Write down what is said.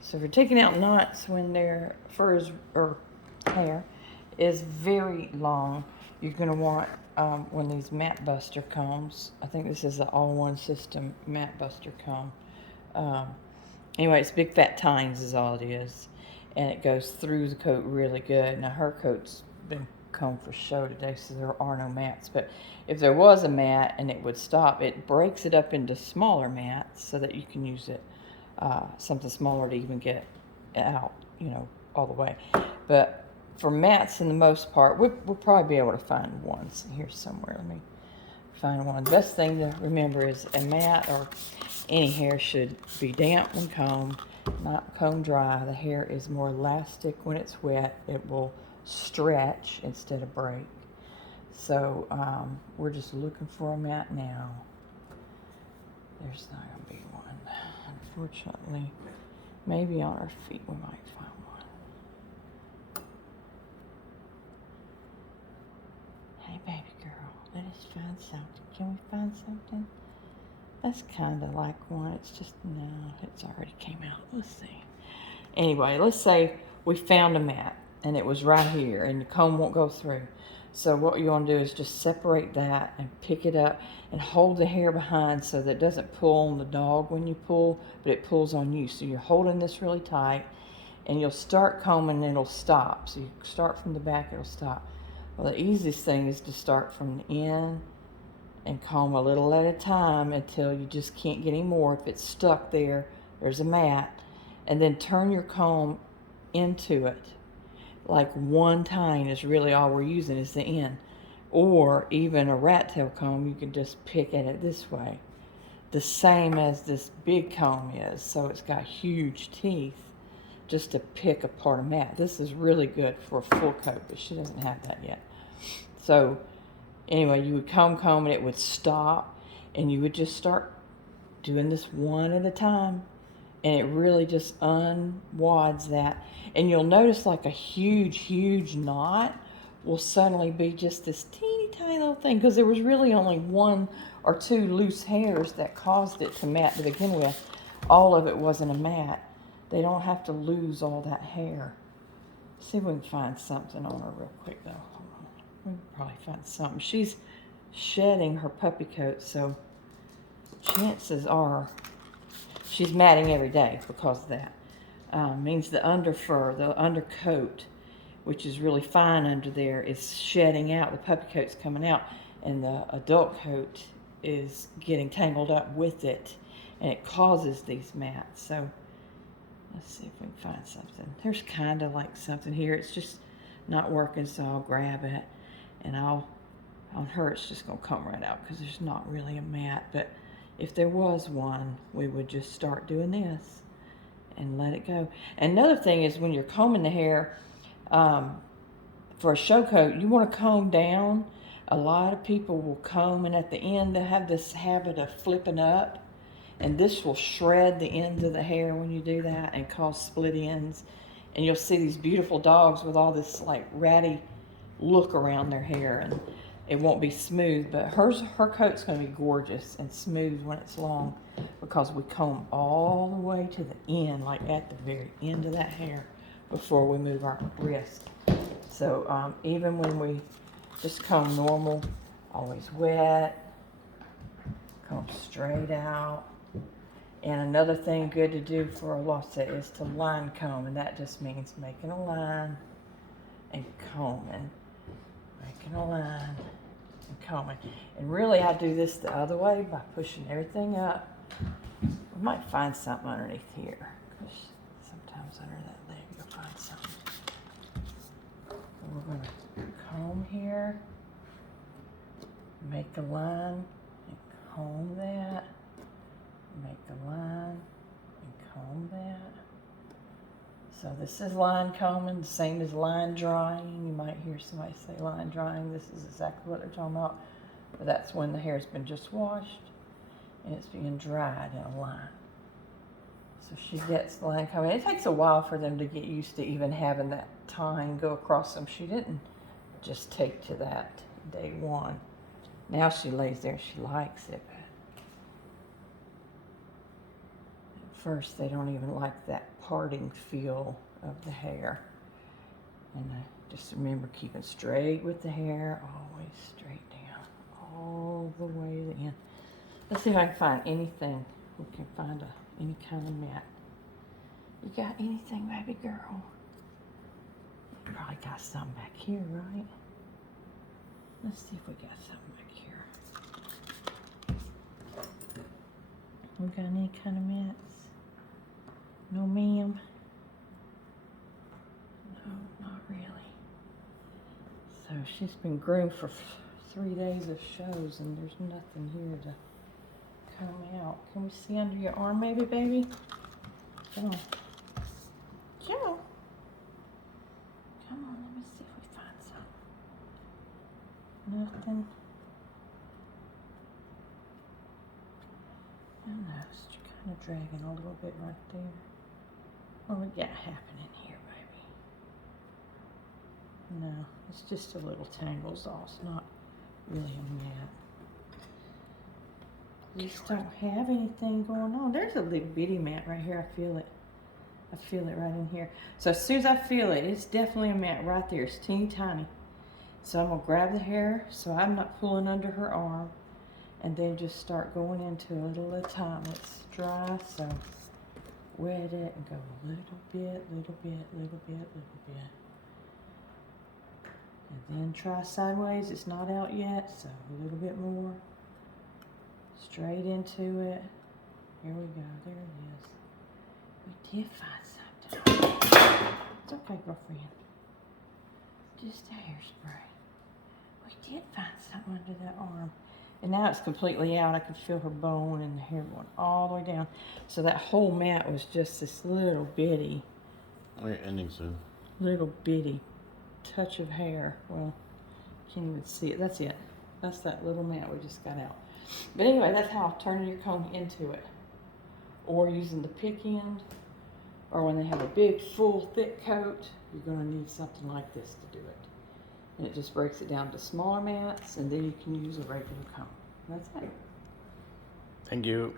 So if you're taking out knots when their fur or hair is very long, you're going to want one of these mat buster combs. I think this is the all-one system mat buster comb. Um, anyway, it's big fat tines is all it is, and it goes through the coat really good. Now her coat's been combed for show today, so there are no mats. But if there was a mat and it would stop, it breaks it up into smaller mats so that you can use it something smaller to even get out, all the way. But for mats, in the most part, we'll probably be able to find ones here somewhere. Let me find one. The best thing to remember is a mat or any hair should be damp when combed, not comb dry. The hair is more elastic when it's wet. It will stretch instead of break. So we're just looking for a mat now. There's not going to be one. Unfortunately, maybe on our feet we might find one. Hey, baby girl, let us find something. Can we find something? That's kind of like one. It's just, no, it's already came out. Let's see. Anyway, let's say we found a mat and it was right here and the comb won't go through. So what you want to do is just separate that and pick it up and hold the hair behind so that it doesn't pull on the dog when you pull, but it pulls on you. So you're holding this really tight and you'll start combing and it'll stop. So you start from the back, it'll stop. Well, the easiest thing is to start from the end and comb a little at a time until you just can't get any more. If it's stuck there, there's a mat. And then turn your comb into it. Like one tine is really all we're using is the end. Or even a rat tail comb, you can just pick at it this way. The same as this big comb is. So it's got huge teeth just to pick apart a mat. This is really good for a full coat, but she doesn't have that yet. So anyway, you would comb and it would stop, and you would just start doing this one at a time, and it really just unwads that. And you'll notice like a huge knot will suddenly be just this teeny tiny little thing, because there was really only one or two loose hairs that caused it to mat to begin with. All of it wasn't a mat. They don't have to lose all that hair. See if we can find something on her real quick though. Hold on. We can probably find something. She's shedding her puppy coat, so chances are she's matting every day because of that. Means the under fur, the undercoat, which is really fine under there, is shedding out. The puppy coat's coming out, and the adult coat is getting tangled up with it, and it causes these mats. So let's see if we can find something. There's kind of like something here. It's just not working, so I'll grab it, and on her it's just going to come right out because there's not really a mat. But if there was one, we would just start doing this and let it go. And another thing is when you're combing the hair, for a show coat, you want to comb down. A lot of people will comb, and at the end they have this habit of flipping up, and this will shred the ends of the hair when you do that and cause split ends. And you'll see these beautiful dogs with all this like ratty look around their hair, and it won't be smooth. But her coat's going to be gorgeous and smooth when it's long, because we comb all the way to the end, like at the very end of that hair, before we move our wrist. So even when we just comb normal, always wet, comb straight out. And another thing good to do for a Lhasa is to line comb, and that just means making a line and combing, making a line and combing. And really I do this the other way by pushing everything up. We might find something underneath here, because sometimes under that leg you'll find something. We're going to comb here, make a line and comb that, make a line and comb that. So this is line combing, the same as line drying. You might hear somebody say line drying. This is exactly what they're talking about. But that's when the hair's been just washed and it's being dried in a line. So she gets the line combing. It takes a while for them to get used to even having that tine go across them. She didn't just take to that day one. Now she lays there, she likes it. first they don't even like that parting feel of the hair. And I just remember keeping straight with the hair, always straight down, all the way to the end. Let's see if I can find anything. We can find any kind of mat. You got anything, baby girl? You probably got something back here, right? Let's see if we got something back here. We got any kind of mats? No, ma'am. No, not really. So she's been groomed for 3 days of shows, and there's nothing here to come out. Can we see under your arm, maybe, baby? Come on. Come on, let me see if we find something. Nothing. I don't know, it's kind of dragging a little bit right there. What we got happening here, baby? No, it's just a little tangles off. It's not really a mat. We just don't have anything going on. There's a little bitty mat right here. I feel it. I feel it right in here. So as soon as I feel it, it's definitely a mat right there. It's teeny tiny. So I'm going to grab the hair so I'm not pulling under her arm, and then just start going into a little at a time. It's dry, so wet it and go a little bit, little bit, little bit, little bit. And then try sideways. It's not out yet, so a little bit more. Straight into it. Here we go. There it is. We did find something. It's okay, girlfriend. Just a hairspray. We did find something under that arm. And now it's completely out. I can feel her bone and the hair going all the way down. So that whole mat was just this little bitty. We're ending soon. Little bitty touch of hair. Well, can't even see it. That's it. That's that little mat we just got out. But anyway, that's how turning your comb into it. Or using the pick end. Or when they have a big, full, thick coat, you're going to need something like this to do it. And it just breaks it down to smaller mats, and then you can use a regular comb. That's it. Thank you.